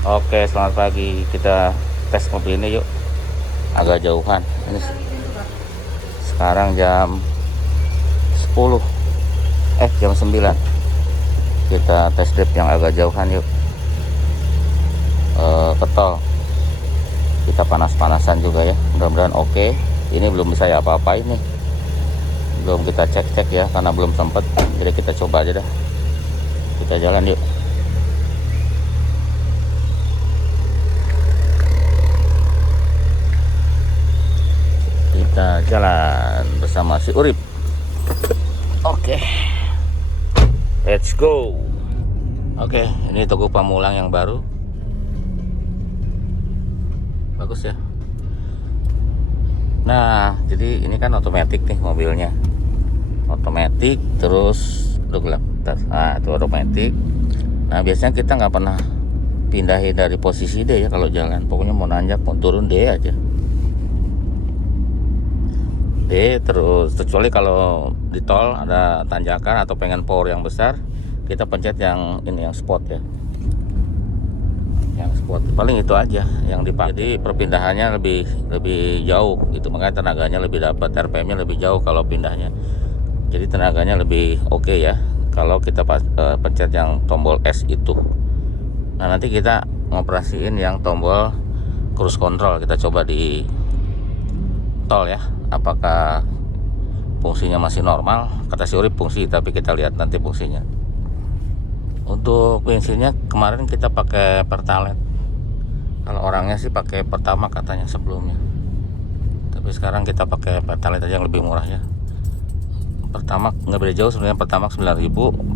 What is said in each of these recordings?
Oke, selamat pagi. Kita tes mobil ini yuk. Agak jauhan. Ini sekarang jam 10. Jam 9. Kita tes drive yang agak jauhan yuk. Ke tol. Kita panas-panasan juga ya. Mudah-mudahan oke. Ini belum bisa ya apa-apain nih. Belum kita cek-cek ya karena belum sempet. Jadi kita coba aja dah. Kita jalan yuk. Kita jalan bersama si Urip. Oke, let's go. Oke, ini toko Pamulang yang baru. Bagus ya. Nah, jadi ini kan otomatis nih mobilnya. Otomatis terus udah gelap. Nah, itu otomatis. Nah, biasanya kita nggak pernah pindahin dari posisi D ya kalau jalan. Pokoknya mau nanjak mau turun D aja. D terus, kecuali kalau di tol ada tanjakan atau pengen power yang besar, kita pencet yang ini, yang sport ya, yang sport. Paling itu aja yang dipakai. Jadi perpindahannya lebih jauh gitu, makanya tenaganya lebih dapat, RPM-nya lebih jauh kalau pindahnya. Jadi tenaganya lebih oke ya kalau kita pencet yang tombol S itu. Nah, nanti kita ngoperasiin yang tombol cruise control. Kita coba di tol ya, apakah fungsinya masih normal. Kata si Urip fungsi, tapi kita lihat nanti fungsinya. Untuk bensinnya kemarin kita pakai Pertalite. Kalau orangnya sih pakai Pertamax katanya sebelumnya, tapi sekarang kita pakai Pertalite aja yang lebih murah ya. Pertamax nggak beda jauh sebenarnya. Pertamax 9.000,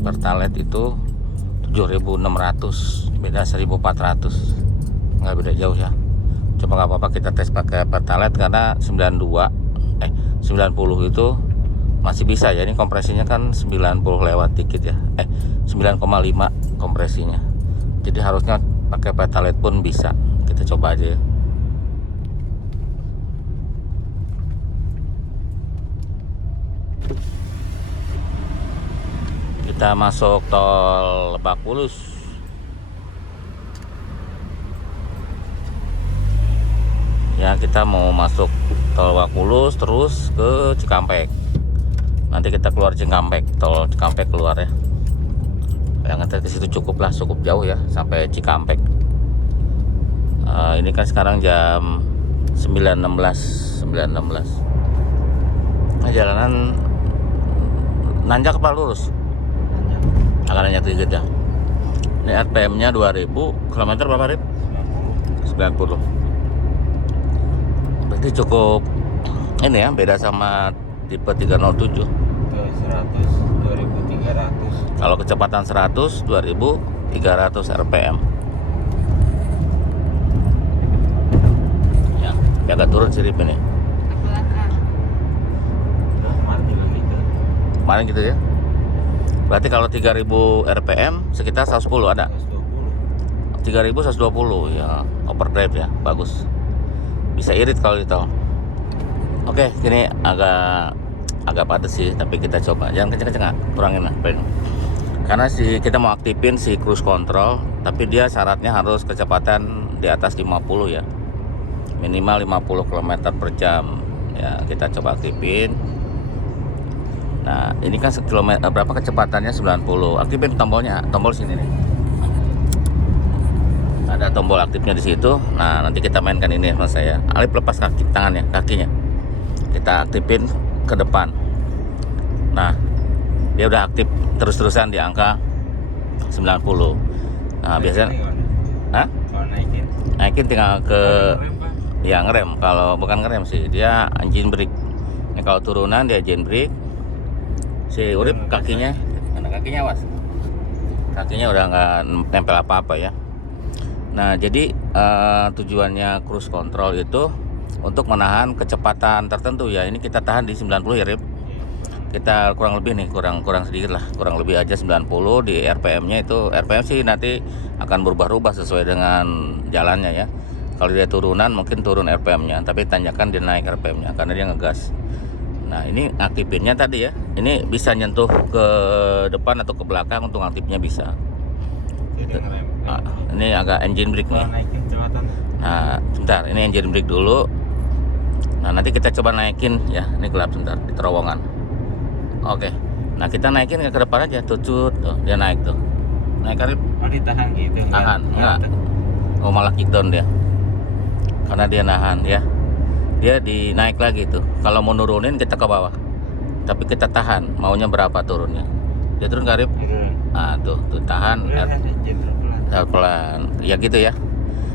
Pertalite itu 7.600, beda 1.400, nggak beda jauh ya. Coba nggak apa-apa kita tes pakai Pertalite karena 90 itu masih bisa ya. Ini kompresinya kan 90 lewat dikit ya, 9,5 kompresinya, jadi harusnya pakai Pertalite pun bisa. Kita coba aja ya. Kita masuk tol Lebak Bulus ya. Kita mau masuk tol Lebak Bulus terus ke Cikampek. Nanti kita keluar Cikampek, tol Cikampek keluar ya. Yang nanti ke situ cukup jauh ya sampai Cikampek. Ini kan sekarang jam 9.16. Nah, jalanan nanjak apa lurus? Akan nanjak dikit ya. Ini RPM-nya 2000, kilometer berapa Rip? 90. Berarti cukup ini ya, beda sama tipe 307. 200, 2300. Kalau kecepatan 100, 2300 RPM. Ya, agak turun sih Rip ini. Kemarin gitu ya. Berarti kalau 3000 RPM sekitar 110 ada. 3000 120 ya, overdrive ya, bagus. Bisa irit kalau di tol. Oke, ini agak padat sih, tapi kita coba. Jangan kenceng-kenceng, kurangin lah. Karena kita mau aktifin si cruise control, tapi dia syaratnya harus kecepatan di atas 50 ya. Minimal 50 km per jam. Ya, kita coba aktifin. Nah, ini kan kilometer berapa kecepatannya 90. Aktifin tombolnya, tombol sini nih. Ada tombol aktifnya di situ. Nah, nanti kita mainkan ini sama saya. Alip lepas kakinya. Kita aktifin ke depan. Nah, dia udah aktif terus-terusan di angka 90. Nah, biasanya naikin tinggal ke ya ngerem. Kalau bukan ngerem sih, dia engine brake. Ini kalau turunan dia engine brake. Si Urip kakinya, mana kakinya awas? Kakinya udah nggak nempel apa-apa ya. Nah, jadi tujuannya cruise control itu untuk menahan kecepatan tertentu ya. Ini kita tahan di 90 ya Rip. Kita kurang lebih nih, kurang sedikit lah, kurang lebih aja 90 di RPM-nya itu. RPM sih nanti akan berubah-ubah sesuai dengan jalannya ya. Kalau dia turunan mungkin turun RPM-nya, tapi tanjakan dia naik RPM-nya karena dia ngegas. Nah, ini aktifnya tadi ya. Ini bisa nyentuh ke depan atau ke belakang, untuk aktifnya bisa. Ini agak engine brake nih. Naikin kecepatan. Nah, sebentar, ini engine brake dulu. Nah, nanti kita coba naikin ya. Ini gelap sebentar di terowongan. Oke. Nah, kita naikin ke depan aja, tuh, tuh, dia naik tuh. Naik Arif. Oh, ditahan gitu. Tahan, enggak. Oh, malah kick down dia. Karena dia nahan ya. Dia dinaik lagi tuh. Kalau mau nurunin kita ke bawah. Tapi kita tahan, maunya berapa turunnya. Dia turun Arif. Nah, tuh tahan. Pelan. Ya gitu ya.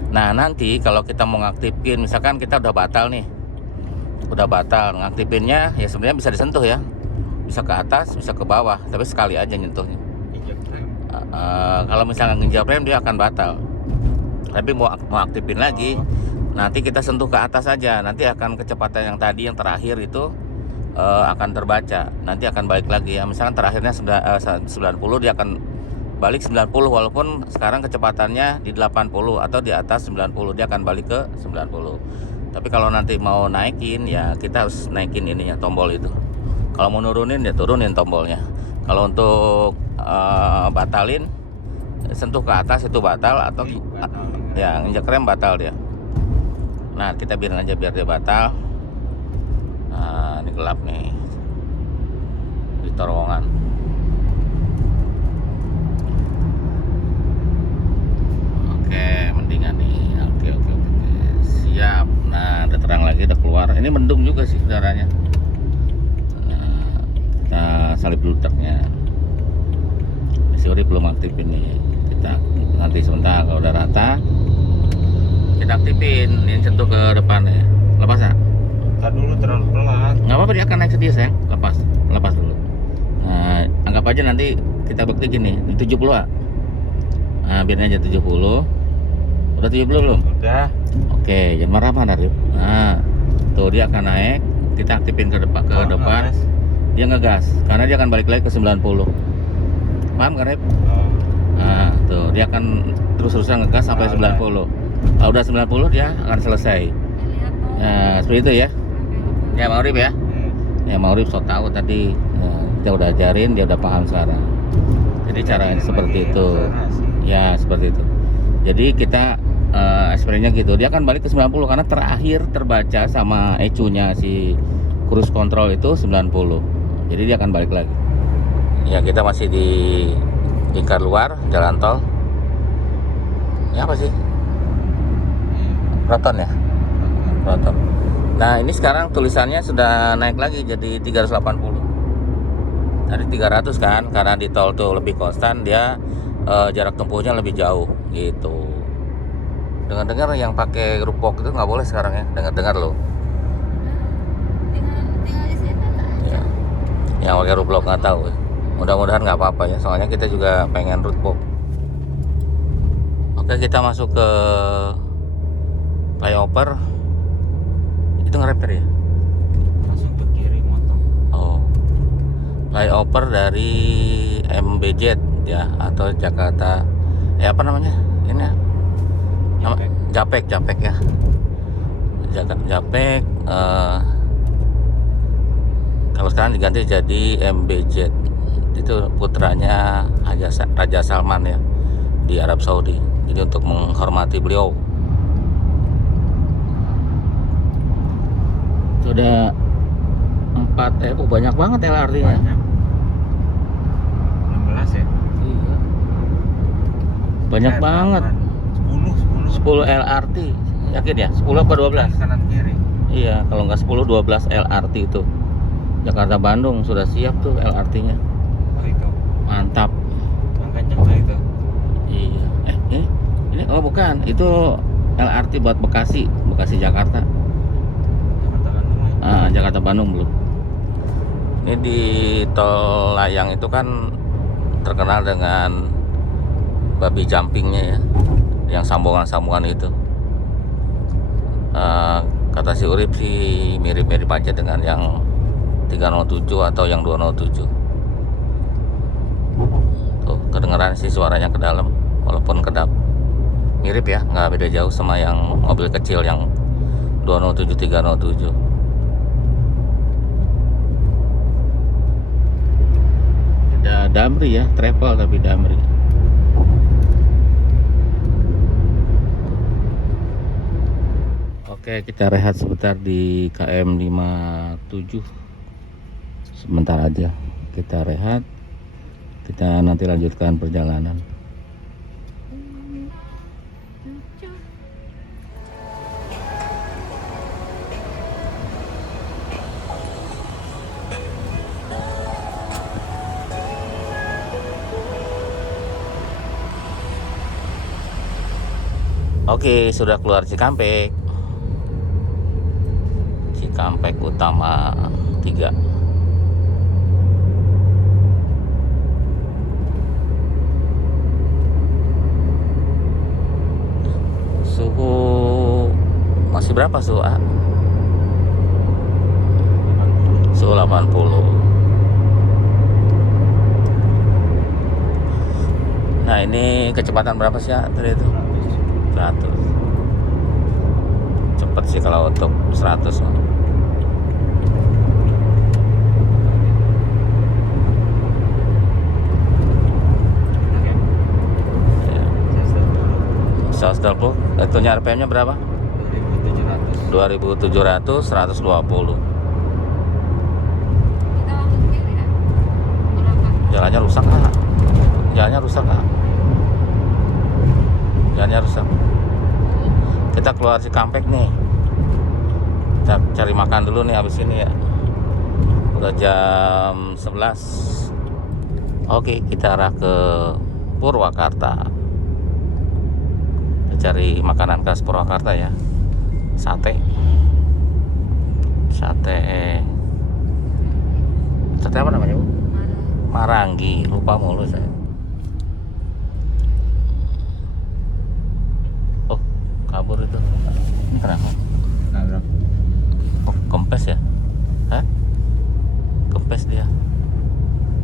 Nah, nanti kalau kita mau ngaktifin, misalkan kita udah batal nih. Udah batal, ngaktifinnya ya sebenarnya bisa disentuh ya. Bisa ke atas, bisa ke bawah, tapi sekali aja nyentuhnya. Kalau misalnya nginjak rem dia akan batal. Tapi mau aktifin lagi, nanti kita sentuh ke atas aja. Nanti akan kecepatan yang tadi yang terakhir itu akan terbaca. Nanti akan balik lagi ya. Misalkan terakhirnya 90, dia akan balik 90 walaupun sekarang kecepatannya di 80 atau di atas 90, dia akan balik ke 90. Tapi kalau nanti mau naikin ya kita harus naikin ininya, tombol itu. Kalau mau nurunin ya turunin tombolnya. Kalau untuk batalin sentuh ke atas itu batal atau ya injak rem batal dia. Nah, kita biarin aja biar dia batal. Nah, ini gelap nih di terowongan. Oke, mendingan nih. Oke. Siap. Nah, udah terang lagi, udah keluar. Ini mendung juga sih udaranya. Nah, kita salip dulu truknya. Si Uri belum aktifin nih. Kita nanti sebentar kalau udah rata kita aktifin. Ini sentuh ke depannya. Lepas ya? Ntar dulu terlalu pelan. Nggak apa-apa, dia akan naik sendiri sayang. Lepas dulu. Nah, anggap aja nanti kita buktiin nih. Ini 70 ah. Nah, biarin aja 70. Udah 70 belum? Udah. Oke, jangan marah-marah Rip. Nah, tuh dia akan naik. Kita aktifin ke depan. Ngegas. Dia ngegas karena dia akan balik lagi ke 90. Paham kan Rip? Nah, tuh dia akan terus-terusan ngegas sampai 90. Kalau udah 90 dia akan selesai. Nah, seperti itu ya. Ya mau Rip ya. Ya mau Rip so tahu tadi. Nah, kita udah ajarin, dia udah paham sekarang. Jadi caranya seperti itu. Ya, seperti itu. Jadi kita eksperimennya gitu. Dia akan balik ke 90 karena terakhir terbaca sama ECU-nya si cruise control itu 90. Jadi dia akan balik lagi. Ya, kita masih di lingkar luar jalan tol. Ini apa sih? Proton ya? Proton. Nah, ini sekarang tulisannya sudah naik lagi jadi 380. Tadi 300 kan, karena di tol tuh lebih konstan, dia jarak tempuhnya lebih jauh gitu. Dengar-dengar yang pakai rupok itu nggak boleh sekarang ya, dengar-dengar loh. Tinggal di situ Ya. Yang pakai rupok nggak tahu. Mudah-mudahan nggak apa-apa ya, soalnya kita juga pengen rupok. Oke, kita masuk ke flyover. Itu nge-repair ya? Langsung ke kiri motong. Oh, flyover dari MBZ ya, atau Jakarta apa namanya ini ya? Nama Japek ya, Japek. Kalau sekarang diganti jadi MBZ, itu putranya Raja Salman ya di Arab Saudi. Jadi untuk menghormati beliau. Sudah 4 banyak banget LRT-nya. 16 ya? Iya. Banyak banget. 10 LRT. Yakin ya? 10 apa 12? Kanan kiri. Iya, kalau nggak 10 12 LRT itu. Jakarta Bandung sudah siap tuh LRT-nya. Oh, itu. Mantap. Yang kenceng tuh itu. Iya. Ini oh bukan, itu LRT buat Bekasi Jakarta. Jakarta Bandung ya. Jakarta Bandung belum. Ini di tol layang itu kan terkenal dengan babi jumpingnya ya, yang sambungan-sambungan itu. Kata si Urip sih mirip-mirip aja dengan yang 307 atau yang 207. Tuh kedengeran sih suaranya ke dalam, walaupun kedap. Mirip ya, nggak beda jauh sama yang mobil kecil yang 207 307. Ada Damri ya, travel tapi Damri. Oke, kita rehat sebentar di KM 57. Sebentar aja kita rehat. Kita nanti lanjutkan perjalanan. Oke, sudah keluar Cikampek. Cikampek Utama 3. Suhu masih berapa suhu? Suhu 80. Nah, ini kecepatan berapa sih ya tadi itu? 100. Cepet sih kalau untuk 100 mah. Ya. 120. Itunya RPM-nya berapa? 2700, 120. Jalannya rusak ah. Jalannya rusak ah. Jalannya rusak. Kita keluar Cikampek nih. Kita cari makan dulu nih habis ini ya. Udah jam 11. Oke, kita arah ke Purwakarta. Kita cari makanan khas Purwakarta ya. Sate. Sate apa namanya, Bu? Marangi. Lupa mulu saya. Oh, kabur itu. Ini kenapa? Nabrak. Oh, kempes ya? Hah? Kempes dia.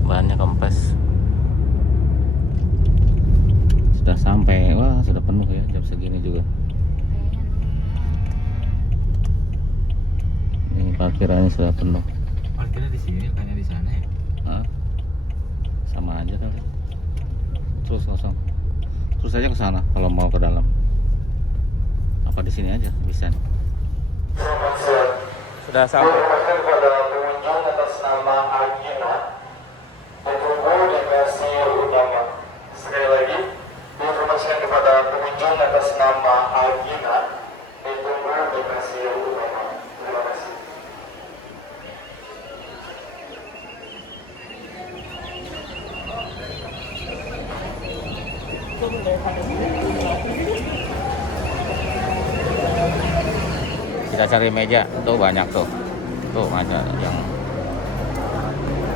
Bahannya kempes. Sudah sampai. Wah, sudah penuh ya jam segini juga. Ini parkirannya sudah penuh. Parkirnya di sini, bukannya di sana ya? Hah? Sama aja kali. Terus kosong. Terus aja ke sana kalau mau ke dalam. Apa di sini aja bisa nih. Sudah sampai. Informasikan kepada pengunjung atas nama Agina ditunggu di kasir utama. Sekali lagi, diinformasikan kepada pengunjung atas nama Agina ditunggu di kasir utama. Terima kasih. Kita cari meja tuh, banyak tuh ada yang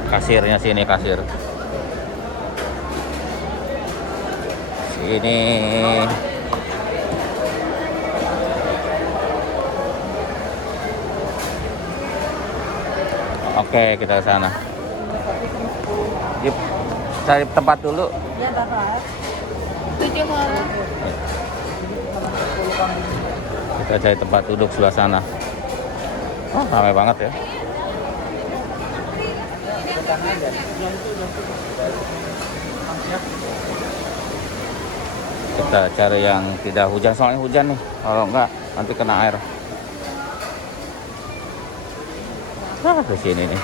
kasirnya sini, kasir sini. Oke, kita ke sana. Yuk, cari tempat dulu. Ya, Bapak. Video orang. Kita cari tempat duduk sebelah sana. Oh, ramai banget ya. Kita cari yang tidak hujan, soalnya hujan nih. Kalau enggak nanti kena air. Nah, di sini nih.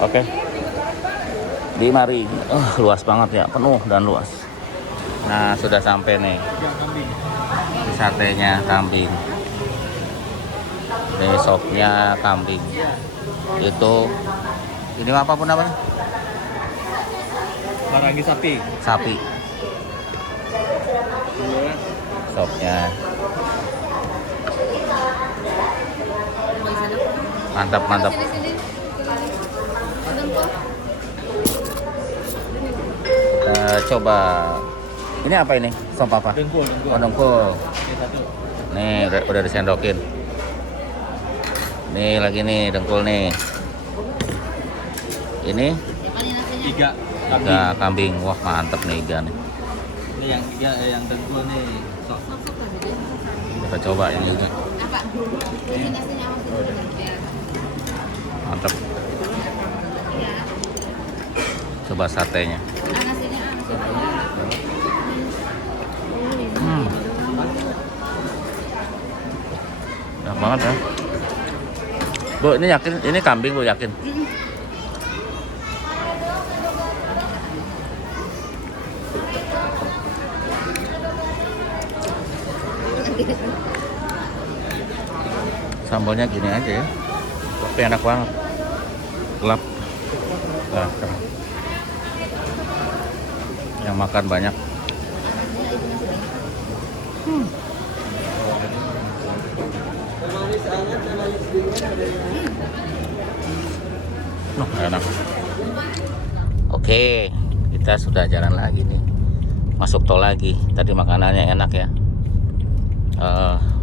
Oke. Di mari. Luas banget ya, penuh dan luas. Nah, sudah sampai nih. Satenya kambing. Ini sopnya kambing. Itu ini apa pun namanya? Marangi sapi. Sapi. Sopnya. Mantap, mantap. Coba. Ini apa ini? Sop apa? Dengkul. Oh, dengkul. Ini satu. Nih udah disendokin. Nih lagi nih dengkul nih. Ini 3 kambing. iga kambing. Wah, mantep nih iga nih. Ini yang 3, yang dengkul nih. Sok. Kita coba yang iga. Mantep. Coba satenya. banget ya. Bu, ini yakin ini kambing Bu, yakin? Sambalnya gini aja ya. Tapi enak banget. Gelap. Nah, terang. Yang makan banyak. Enak. Oke, kita sudah jalan lagi nih. Masuk tol lagi. Tadi makanannya enak ya.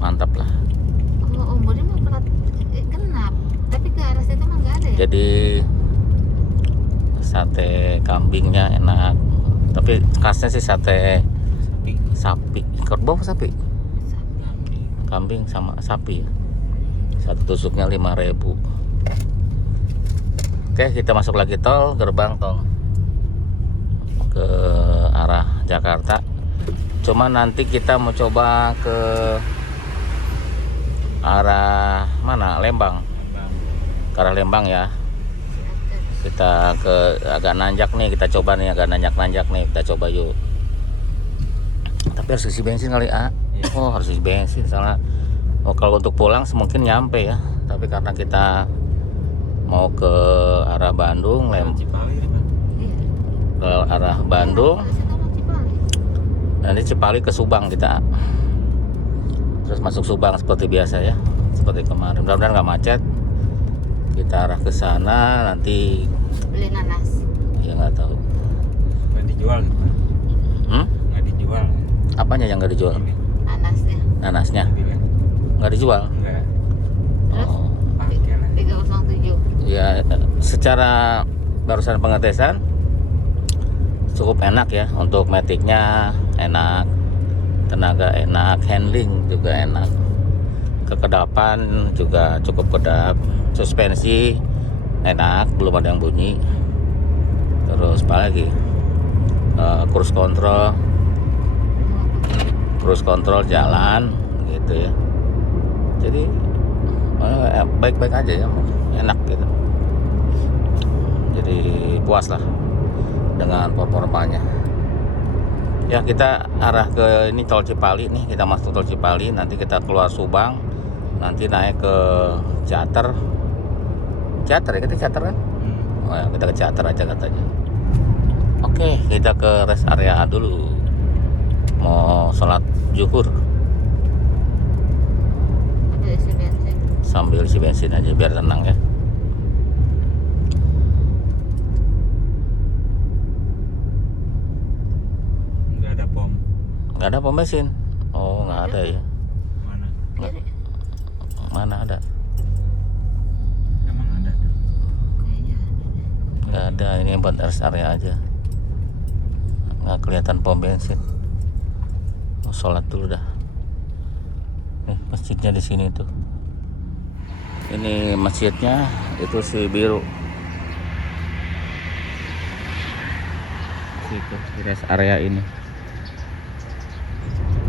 Mantap lah. Oh, ombornya mau pelat genap, tapi ke arah situ mah nggak ada ya? Jadi sate kambingnya enak. Tapi khasnya sih sate sapi. Kerbau apa sapi? Kambing sama sapi ya. Satu tusuknya 5.000. Oke, kita masuk lagi tol, gerbang tol ke arah Jakarta. Cuma nanti kita mau coba ke arah mana? Lembang. Ke arah Lembang ya. Kita ke agak nanjak nih, kita coba nih agak nanjak-nanjak nih, kita coba yuk. Tapi harus isi bensin kali Oh, harus isi bensin soalnya. Oh, kalau untuk pulang mungkin nyampe ya. Tapi karena kita mau ke arah Bandung, ke arah Bandung, nanti Cipali ke Subang kita. Terus masuk Subang seperti biasa ya, seperti kemarin. Mudah-mudahan nggak macet. Kita arah ke sana nanti. Beli nanas. Ya nggak tahu. Nggak dijual. Nggak dijual. Apanya yang nggak dijual? Nanasnya. Nanasnya nggak dijual. Enggak. Terus Oh. 307. Ya, secara barusan pengetesan cukup enak ya. Untuk metiknya enak, tenaga enak, handling juga enak, kekedapan juga cukup kedap, suspensi enak, belum ada yang bunyi. Terus apa lagi? Cruise control jalan gitu ya. Jadi baik-baik aja ya, enak gitu. Jadi puas lah dengan performanya. Ya, kita arah ke ini tol Cipali nih, kita masuk tol Cipali, nanti kita keluar Subang, nanti naik ke Ciater. Ciater ya, kita Ciater kan? Oh ya, kita ke Ciater aja katanya. Oke, kita ke rest area dulu. Mau sholat zuhur. Ada isi bensin. Sambil isi bensin aja biar tenang ya. Nggak ada pom. Nggak ada pom bensin. Oh, nggak ada ya. Mana? Kiri. Mana ada? Emang ada. Kayaknya. Nggak ada, ini buat rest area aja. Nggak kelihatan pom bensin. Mau sholat dulu dah. Masjidnya di sini tuh. Ini masjidnya itu si biru. Situ di rest area ini.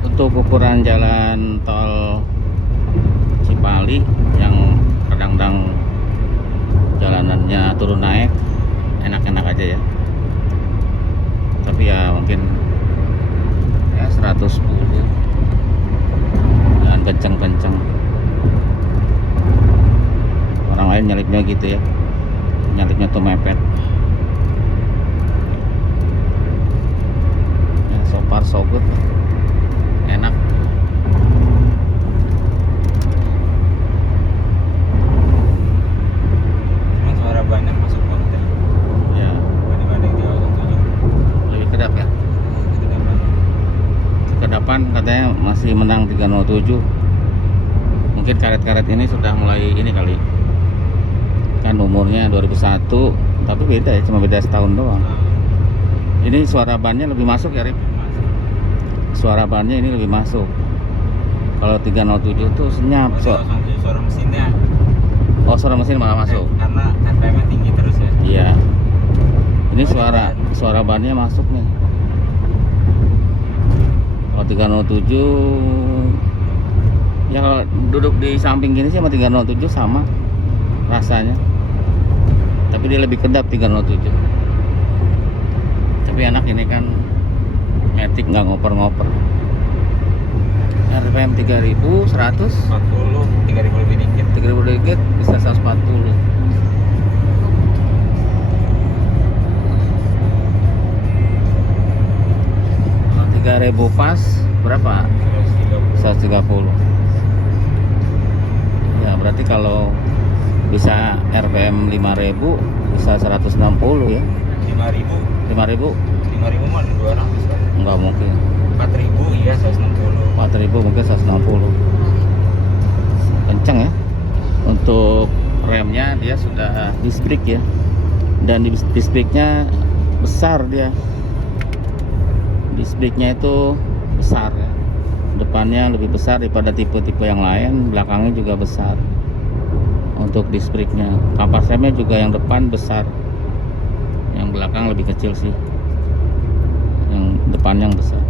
Untuk ukuran jalan tol Cipali yang kadang-kadang jalanannya turun naik, enak-enak aja ya. Tapi ya mungkin ya 110 dan kenceng-kenceng. Orang lain nyalipnya gitu ya, nyalipnya tuh mepet ya. So far so good, enak. Cuma suara banyak masuk konten. Ya, Dibanding 307. lebih kedap ya. Kedepan katanya masih menang 307. Mungkin karet-karet ini sudah mulai ini kali. Kan umurnya 2001, tapi beda ya, cuma beda setahun doang. Ini suara bannya lebih masuk ya, Rip? Suara bannya ini lebih masuk. Kalau 307 tuh senyap. Suara mesinnya. Oh, suara mesin malah masuk. Karena RPM-nya tinggi terus ya. Iya. Ini suara bannya masuk nih. Kalau 307 Ya kalau duduk di samping gini sih sama 307 sama rasanya. Tapi dia lebih kedap 307. Tapi enak ini kan Matic nggak ngoper-ngoper. RPM 3100, 40, 3000 lebih dikit. 3000 dikit bisa 140. Kalau 3000 pas berapa? 130. Ya berarti kalau bisa RPM 5000 bisa 160 ya. 5000 5000 mah 200 kan. enggak mungkin. 4000 iya 160. 4000 mungkin 160. Kenceng ya. Untuk remnya dia sudah disc brake ya. Dan disc brake-nya besar dia. Disc brake-nya itu besar ya. Depannya lebih besar daripada tipe-tipe yang lain, belakangnya juga besar. Untuk disc brake-nya, kapas remnya juga yang depan besar. Yang belakang lebih kecil sih. Yang depan yang besar.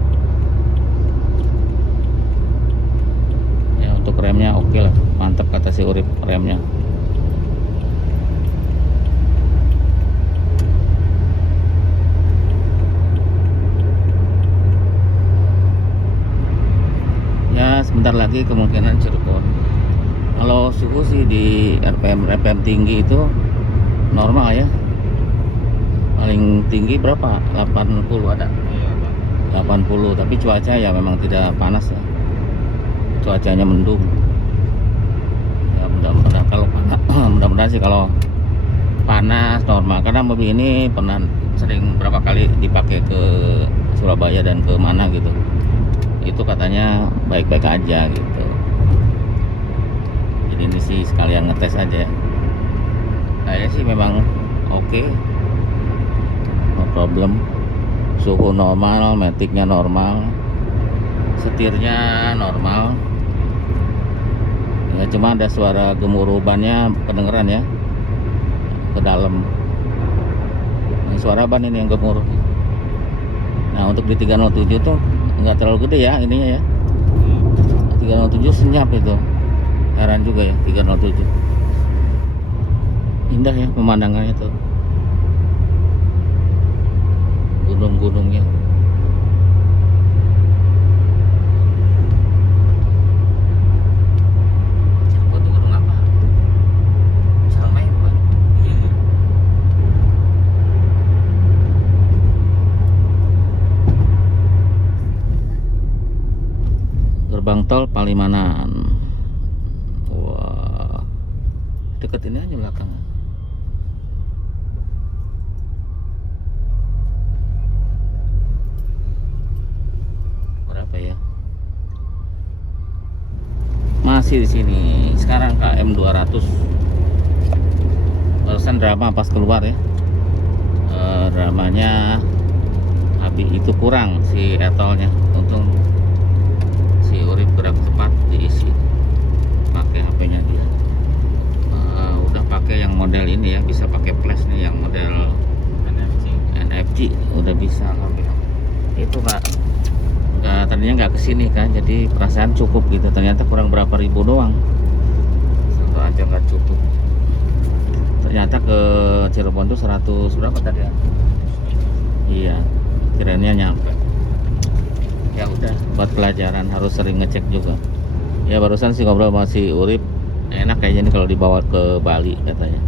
Ya untuk remnya oke lah, mantap kata si Urip remnya. Ya sebentar lagi kemungkinan Cirebon. Kalau suhu sih di RPM tinggi itu normal ya. Paling tinggi berapa? 80 ada. Iya, Bang. 80, tapi cuaca ya memang tidak panas ya. Cuacanya mendung. Ya mudah-mudahan kalau panas, mudah-mudahan sih kalau panas normal. Karena mobil ini pernah sering berapa kali dipakai ke Surabaya dan ke mana gitu. Itu katanya baik-baik aja gitu. Jadi ini sih sekalian ngetes aja. Kayaknya sih memang oke. No problem. Suhu normal, maticnya normal, setirnya normal. Ya cuma ada suara gemuruh bannya kedengeran ya ke dalam. Ini suara ban ini yang gemuruh. Nah untuk di 307 tuh nggak terlalu gede ya ininya ya. 307 senyap itu. Heran juga ya 307. Indah ya pemandangannya tuh. Gunung-gunungnya. Cirebon tuh gunung apa? Salmai bukan? Gerbang tol Palimanan. Wah, deket ini aja belakang. Berapa ya? Masih di sini. Sekarang KM 200. Barusan drama pas keluar ya. Dramanya habis itu kurang si etolnya. Untung si Urip gerak cepat diisi pakai HP-nya dia. Udah pakai yang model ini ya, bisa pakai flash nih yang model NFC udah bisa. Itu nggak tadinya nggak kesini kan, jadi perasaan cukup gitu, ternyata kurang berapa ribu doang. Satu aja nggak cukup. Ternyata ke Cirebon tuh 100 berapa tadi ya? Iya, kiranya nyampe. Ya udah, buat pelajaran harus sering ngecek juga. Ya barusan sih ngobrol sama si Urip, enak kayaknya nih kalau dibawa ke Bali katanya.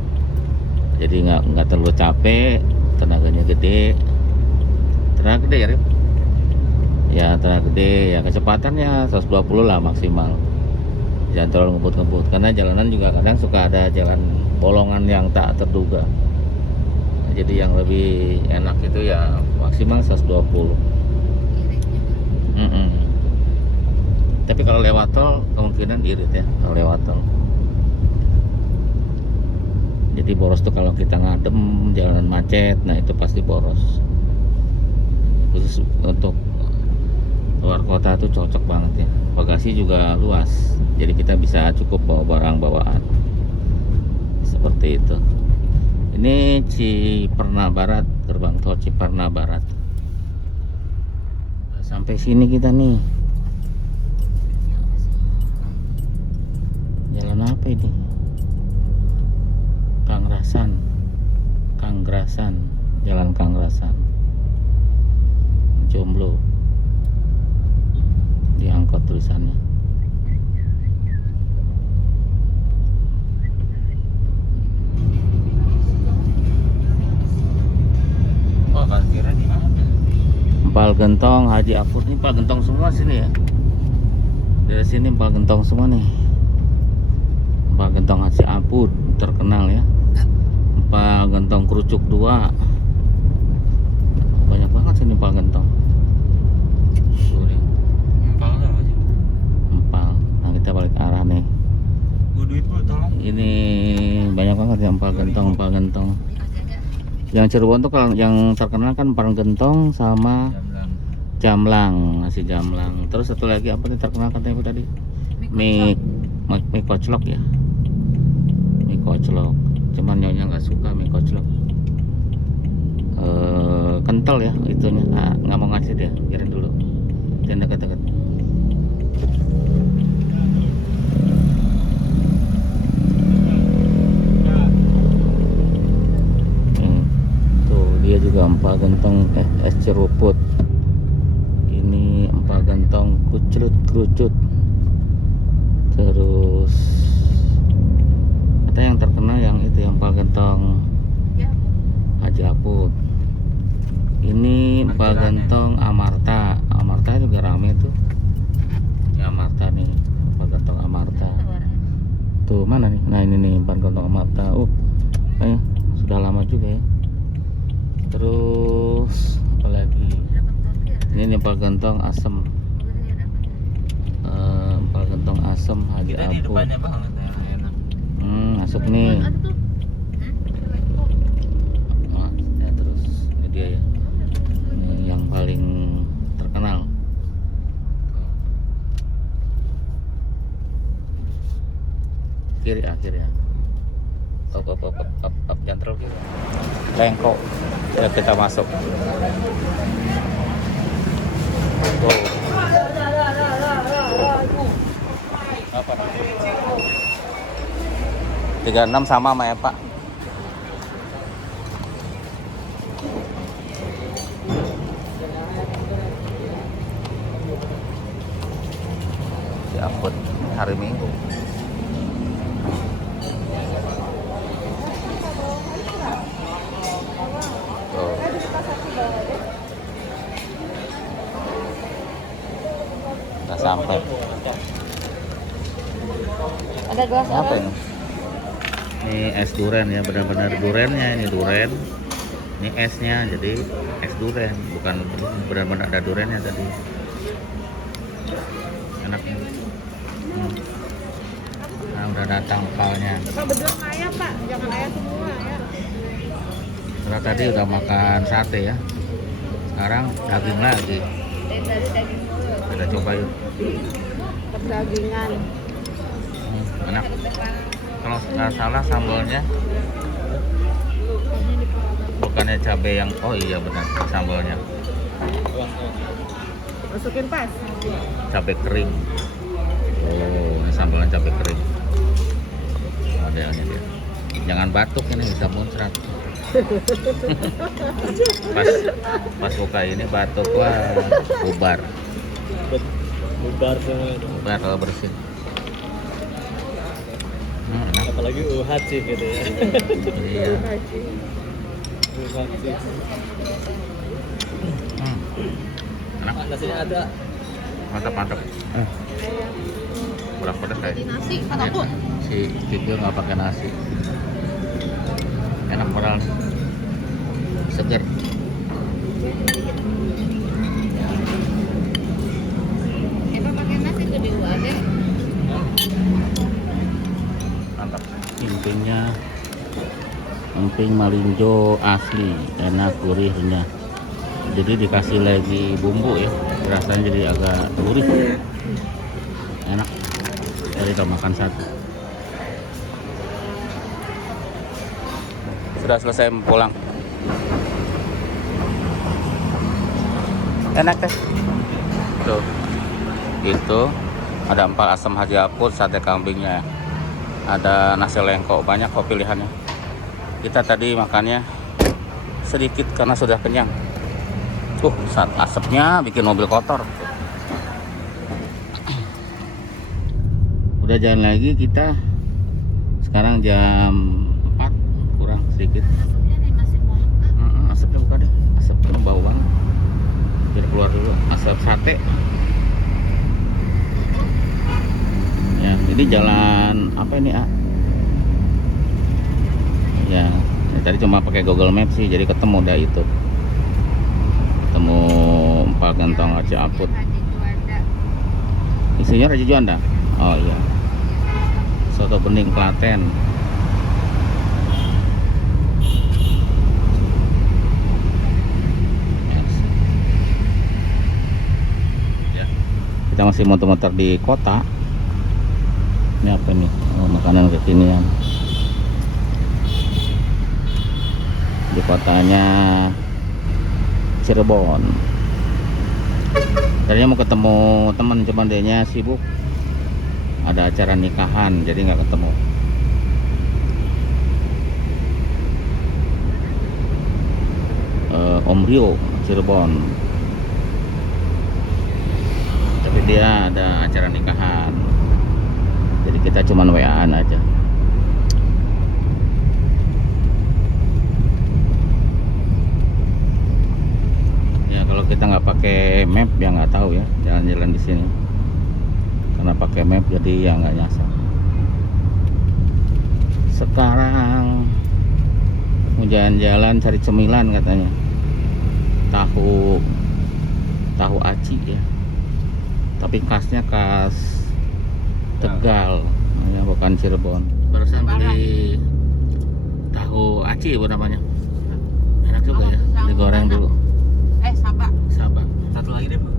Jadi nggak terlalu capek, tenaganya gede. Tenaga gede ya Rip? Ya tenaga gede, ya kecepatannya 120 lah maksimal. Jangan terlalu ngebut-ngebut, karena jalanan juga kadang suka ada jalan bolongan yang tak terduga. Jadi yang lebih enak itu ya maksimal 120. Tapi kalau lewat tol kemungkinan irit ya kalau lewat tol. Jadi boros tuh kalau kita ngadem jalanan macet, nah itu pasti boros. Khusus untuk luar kota tuh cocok banget ya. Bagasi juga luas, jadi kita bisa cukup bawa barang bawaan. Seperti itu. Ini Ciperna Barat, gerbang tol Ciperna Barat. Sampai sini kita nih. Jalan apa ini? Kangrasan, Jalan Kangrasan. Jomblo diangkut tulisannya. Oh, parkiran di mana? Empal Gentong Haji Apur, ini empal gentong semua sini ya. Dari sini empal gentong semua nih. Empal gentong Haji Apur terkenal ya. Empal gentong kerucuk 2. Banyak banget sini empal gentong. Tuh nih, Empal apa sih? empal. Nah, kita balik arah nih. Gue duit bu, tolong. Ini banyak banget ya empal gentong. Yang Cirebon tuh kalau yang terkenal kan empal gentong sama Jamlang. nasi jamlang. Terus satu lagi apa nih terkenal katanya Bu tadi? Mie koclok ya. Mie koclok. Cuman nyonya nggak suka mie koclok. Kental ya itunya. Nggak mau ngasih dia. Biarin dulu. Jangan deket-deket. Tuh dia juga empal gentong es ceruput. Ini empal gentong kerucut. Terus ada yang terkenal yang itu yang empal gentong Haji Apur. Ini empal gentong Amarta juga rame tuh. Ya Amarta nih, empal gentong Amarta. Tuh mana nih? Nah ini nih empal gentong Amarta. Sudah lama juga ya. Terus apa lagi? Ini empal gentong asem. Empal gentong asem Haji Kita di Apur. depannya banget ya, enak. Masuk nih. Nah, ya terus ini dia ya. Ini yang paling terkenal. Kiri ya. Up, jangan terlalu kiri. Lengkok. Ya kita masuk. Tuh. Apa? 36 sama ya Pak. Diangkut hari Minggu. Tuh. Udah sampai. Ada gelas Apa ini? Ini es duren ya, benar-benar durennya ini duren. Ini esnya jadi es duren, bukan benar-benar ada durennya tadi. Enaknya. Nah, udah datang empalnya. Pak bedong ayam Pak, jangan ayam semua ya. Setelah tadi udah makan sate ya. Sekarang daging lagi. dari daging dulu. Kita coba yuk. Perdagingan. Enak. Kalau nggak salah sambalnya bukannya cabai yang, oh iya benar, sambalnya Masukin pas. cabai kering. Oh, ini sambalnya cabai kering. Modelnya dia. Jangan batuk ini bisa muncrat. pas buka ini batuk, wah bubar kalau bersin. Enak. Apalagi UHC gitu ya. Iya. UHC. Enak. Nasinya ada. Mantap. Kurang pedas kayak. Nasi apapun. Si Kikil nggak pakai nasi. Enak padahal. Seger. Pakai nasi tuh di luar deh. Mantap. Emping malinjo asli, enak, gurih, renyah. Jadi dikasih lagi bumbu ya, rasanya jadi agak gurih, enak. Jadi kita makan satu. Sudah selesai pulang. Enak teh. Tuh, itu ada empal asam Haji Apur, sate kambingnya. ada nasi lengko, banyak kok pilihannya. Kita tadi makannya sedikit karena sudah kenyang. Saat asapnya bikin mobil kotor. Udah jalan lagi kita. Sekarang jam 4 kurang sedikit. Asapnya nih masih muat. Asapnya buka deh. Asapnya bau banget. Biar keluar dulu. Asap sate. Ya, jadi jalan apa ini, A? Ya, tadi cuma pakai Google Maps sih, jadi ketemu dah itu. Ketemu Empal Gentong Raja Aput. Raja Juanda. Isinya Raja Juanda. Oh iya. Soto bening Klaten. Ya. Kita masih muter-muter di kota. Ini apa nih? Oh, makanan kekinian. Di kotanya Cirebon. Tadinya mau ketemu teman, cuman dianya sibuk. Ada acara nikahan, jadi nggak ketemu. Om Rio Cirebon. Tapi dia ada acara nikahan. Jadi kita cuman WA-an aja. Kalau kita nggak pakai map ya nggak tahu ya jalan-jalan di sini. Karena pakai map jadi ya nggak nyasar. Sekarang mau jalan-jalan cari cemilan katanya. Tahu aci ya. Tapi khasnya khas Tegal, ya bukan Cirebon. Barusan beli tahu aci apa namanya? Enak juga ya. Digoreng dulu. Sabak. Satu lagi deh, Bu.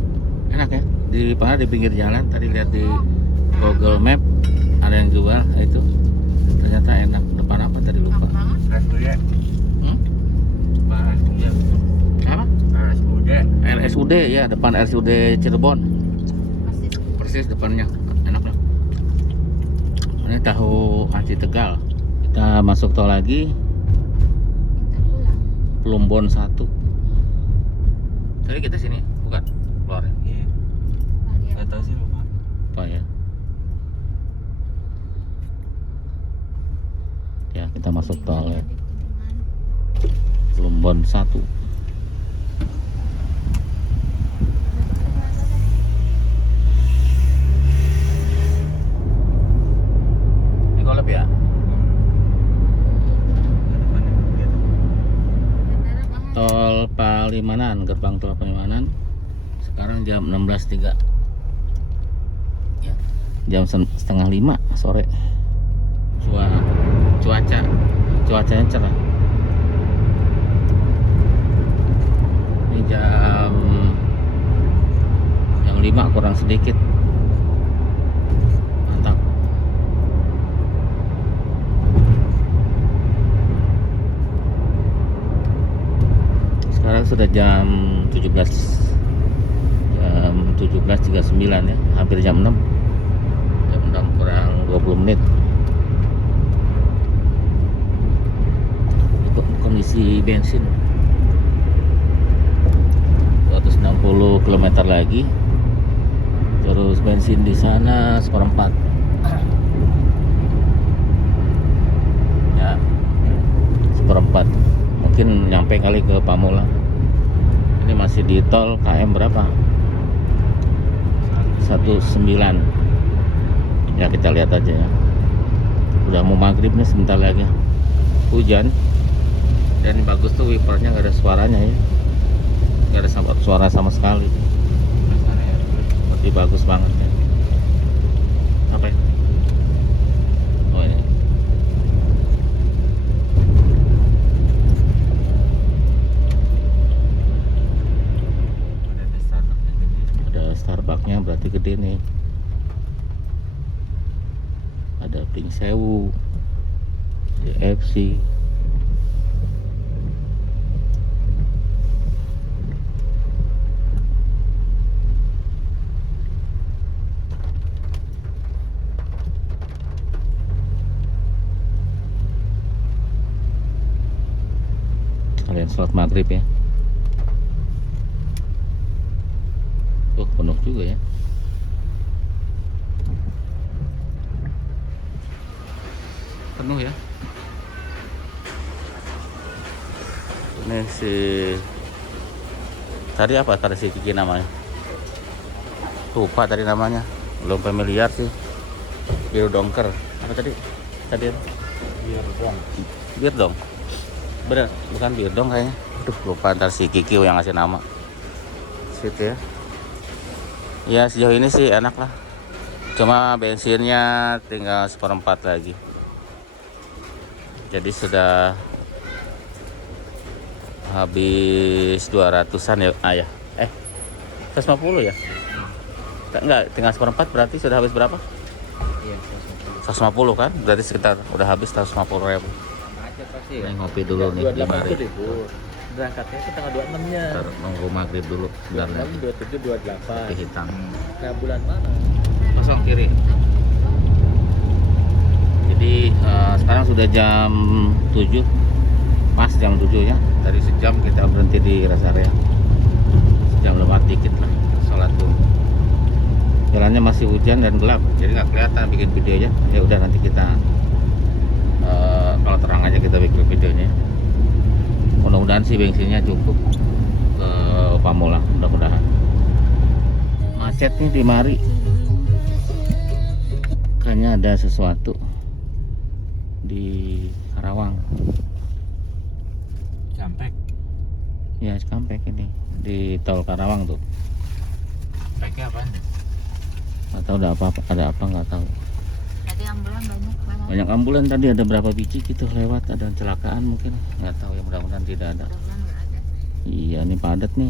Enak ya, di pinggir jalan. Tadi lihat di Google Map ada yang jual, itu ternyata enak. Depan apa tadi lupa. RSUD. RSUD. Apa? RSUD. RSUD ya, depan RSUD Cirebon. Persis depannya, enak lah. Ini tahu aci Tegal. Kita masuk tol lagi. Kita pulang. Plumbon 1. Tadi kita sini, bukan? Keluar ya? Iya. Nggak tahu sih, lupa. Apa ya? Ya, kita masuk tol ya. Plumbon 1. Ini golep ya? Tol Palimanan, gerbang tol Palimanan. Sekarang jam 16.03. Ya, jam setengah 5 sore. Cuacanya cerah. Ini jam 5 kurang sedikit. Mantap. Sekarang sudah jam 17.39 ya, hampir jam 6. Jam 6 kurang 20 menit. Itu kondisi bensin 260 km lagi. Terus bensin di sana 1/4. Ya, 1/4. Mungkin nyampe kali ke Pamulang. Ini masih di tol KM berapa? 19. Ya kita lihat aja ya. Udah mau maghrib nih sebentar lagi. Hujan. Dan bagus tuh wipernya nggak ada suaranya ya. Nggak ada suara sama sekali. Berarti bagus banget ya. Apa ya? Oh ini. Starbucksnya berarti gede nih. Ada Pink Sewu, KFC. sholat maghrib ya. Tuh penuh juga ya. Penuh ya. Ini si tadi apa tadi si Kiki namanya? Lupa tadi namanya. Belum familiar sih. Biru dongker. Apa tadi? Tadi bir dong. Bener, bukan bir dong kayaknya. Aduh, lupa, ntar si Kiki yang ngasih nama. Situ ya. Ya sejauh ini sih enak lah. Cuma bensinnya tinggal 1/4 lagi. Jadi sudah habis 200-an ya. 150 ya? Enggak, tinggal 1/4 berarti sudah habis berapa? Iya, 150 kan? Berarti sekitar udah habis 150.000. macet pasti Ini ngopi dulu nih di mari. Berangkatnya ke tanggal 26-nya. Ntar nunggu maghrib dulu sebentar lagi. 27, 28. Kopi hitam. Nah, bulan mana? Kosong kiri. Jadi sekarang sudah jam 7. Pas jam 7 ya. Dari sejam kita berhenti di rest area. Sejam lewat dikit lah. Sholat dulu. Jalannya masih hujan dan gelap, jadi nggak kelihatan bikin videonya. Ya udah nanti kita kalau terang aja kita bikin videonya. Mudah-mudahan sih bensinnya cukup ke Pamulang, mudah-mudahan. Macet nih di Mari. Kayaknya ada sesuatu di Karawang. Campek. Ya, Cikampek ini di tol Karawang tuh. Campeknya apaan? Nggak tahu ada apa nggak tahu. Tadi ambulan banyak banget. Banyak ambulan tadi, ada berapa biji gitu lewat, ada kecelakaan mungkin, nggak tahu ya, mudah-mudahan tidak ada. Mudah-mudahan nggak ada. Iya, ini padat nih.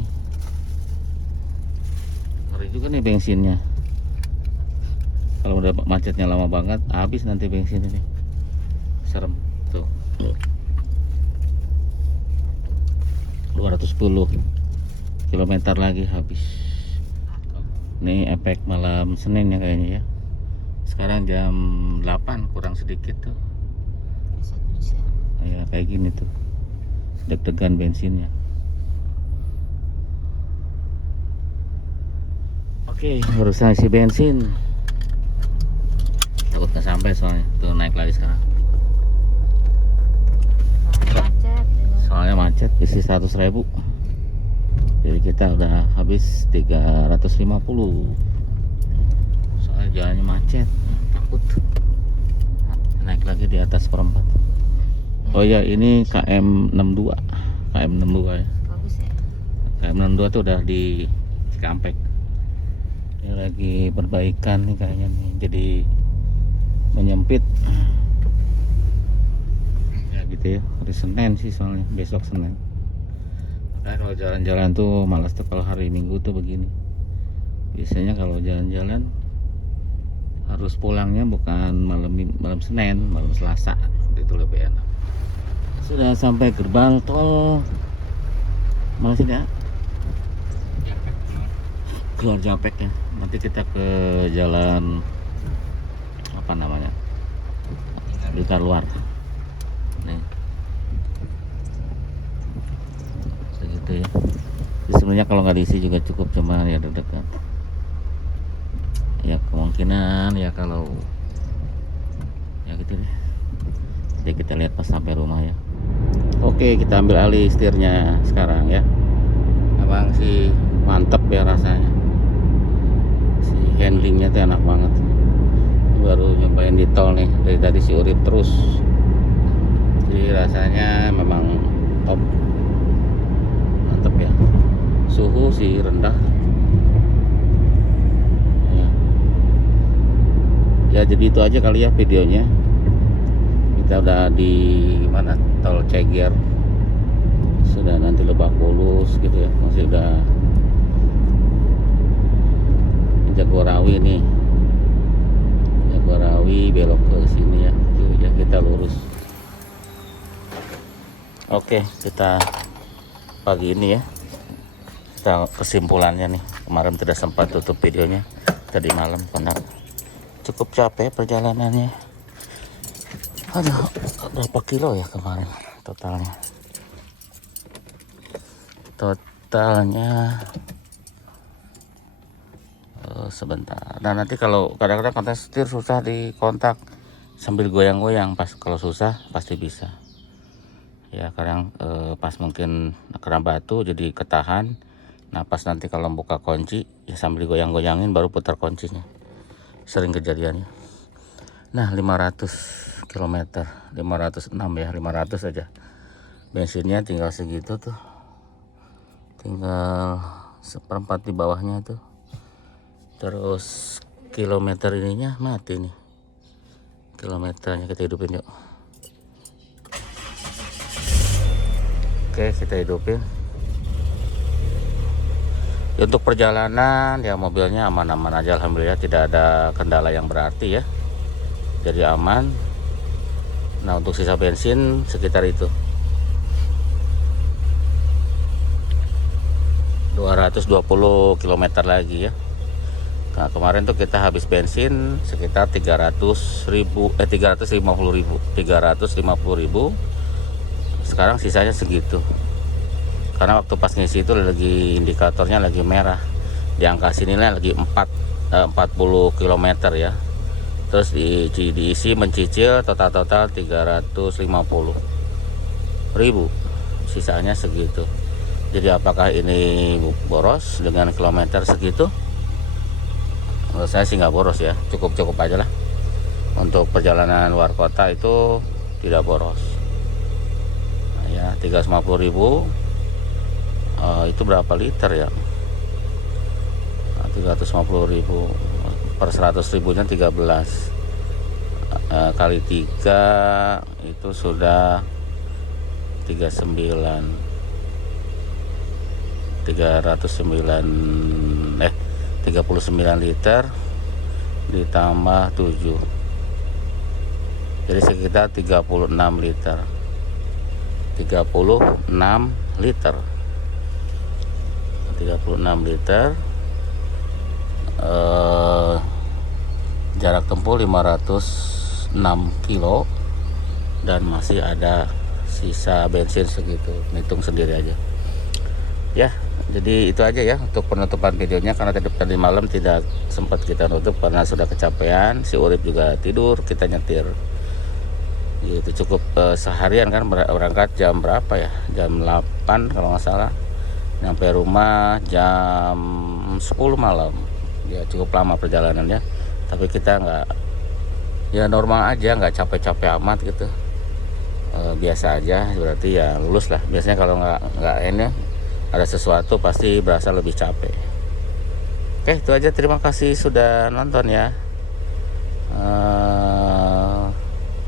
Ngeri juga nih bensinnya. Kalau udah macetnya lama banget, habis nanti bensin ini. Serem tuh. 210 km lagi habis. Ini efek malam Senin ya kayaknya ya. Sekarang jam 8 kurang sedikit tuh. Bisa. Ya kayak gini tuh. Deg-degan bensinnya. Oke, harus isi bensin. Takut nggak sampai soalnya. Tuh naik lagi sekarang. Macet. Soalnya macet, isi 100.000. Jadi kita udah habis 350. Soalnya jalannya macet, takut naik lagi di atas 1/4. Oh ya, ini KM 62 ya. Bagus ya. KM 62 tuh udah di Cikampek. Ini lagi perbaikan nih kayaknya nih, jadi menyempit. Ya gitu ya, hari Senin sih soalnya, besok Senin. Nah, kalau jalan-jalan tuh malas tuh kalau hari Minggu tuh begini. Biasanya kalau jalan-jalan harus pulangnya bukan malam Senin, malam Selasa. Itu lebih enak. Sudah sampai gerbang tol. Mana sih ya? Keluar Japek ya. Nanti kita ke jalan apa namanya? Blitar Luar. Nih. Segitu ya. Sebenarnya kalau nggak diisi juga cukup, cuma ya dekat. Ya kemungkinan ya kalau ya gitu deh. Jadi kita lihat pas sampai rumah ya. Oke, kita ambil alih setirnya sekarang ya. Abang sih mantep ya rasanya. Si handlingnya tuh enak banget. Baru nyobain di tol nih, dari tadi si Urip terus. Jadi rasanya memang top. Mantep ya. Suhu sih rendah. Ya jadi itu aja kali ya videonya. Kita udah di mana, tol Ceger, sudah nanti Lebak Bulus gitu ya, masih udah Jagorawi nih, Jagorawi belok ke sini ya. Ya kita lurus. Oke, kita pagi ini ya, kita kesimpulannya nih. Kemarin tidak sempat tutup videonya tadi malam karena cukup capek perjalanannya. Aduh, berapa kilo ya kemarin totalnya? totalnya sebentar. Nah nanti kalau kadang-kadang kontak setir susah dikontak sambil goyang-goyang, pas kalau susah pasti bisa ya. Kadang pas mungkin kena batu jadi ketahan. Nah pas nanti kalau buka kunci ya sambil goyang-goyangin baru putar kuncinya, sering kejadiannya. Nah 500 km 506 ya, 500 aja bensinnya, tinggal segitu tuh, tinggal seperempat di bawahnya tuh. Terus kilometer ininya mati nih, kilometernya kita hidupin yuk. Oke kita hidupin. Untuk perjalanan ya mobilnya aman-aman aja, alhamdulillah tidak ada kendala yang berarti ya, jadi aman. Nah untuk sisa bensin sekitar itu 220 km lagi ya. Nah kemarin tuh kita habis bensin sekitar 350.000. Sekarang sisanya segitu, karena waktu pas ngisi itu lagi indikatornya lagi merah, di angka sininya lagi 40 km ya. Terus diisi mencicil total 350.000, sisanya segitu. Jadi apakah ini boros dengan kilometer segitu? Menurut saya sih nggak boros ya, cukup aja lah. Untuk perjalanan luar kota itu tidak boros. Nah, ya 350.000 itu berapa liter ya? Nah, 350.000 per 100.000 nya 13 kali 3 itu sudah 39 liter ditambah 7, jadi sekitar 36 liter. Jarak tempuh 506 kilo dan masih ada sisa bensin segitu, hitung sendiri aja ya. Jadi itu aja ya untuk penutupan videonya, karena tadi malam tidak sempat kita nutup karena sudah kecapean. Si Urip juga tidur, kita nyetir. Itu cukup seharian kan, berangkat jam berapa ya? Jam 8 kalau nggak salah. Nyampe rumah jam 10 malam. Ya cukup lama perjalanannya. Tapi kita nggak, ya normal aja, nggak capek-capek amat gitu. Biasa aja, berarti ya lulus lah. Biasanya kalau nggak ini ada sesuatu pasti berasa lebih capek. Oke itu aja, terima kasih sudah nonton ya.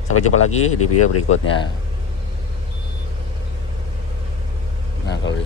Sampai jumpa lagi di video berikutnya. Nah kalau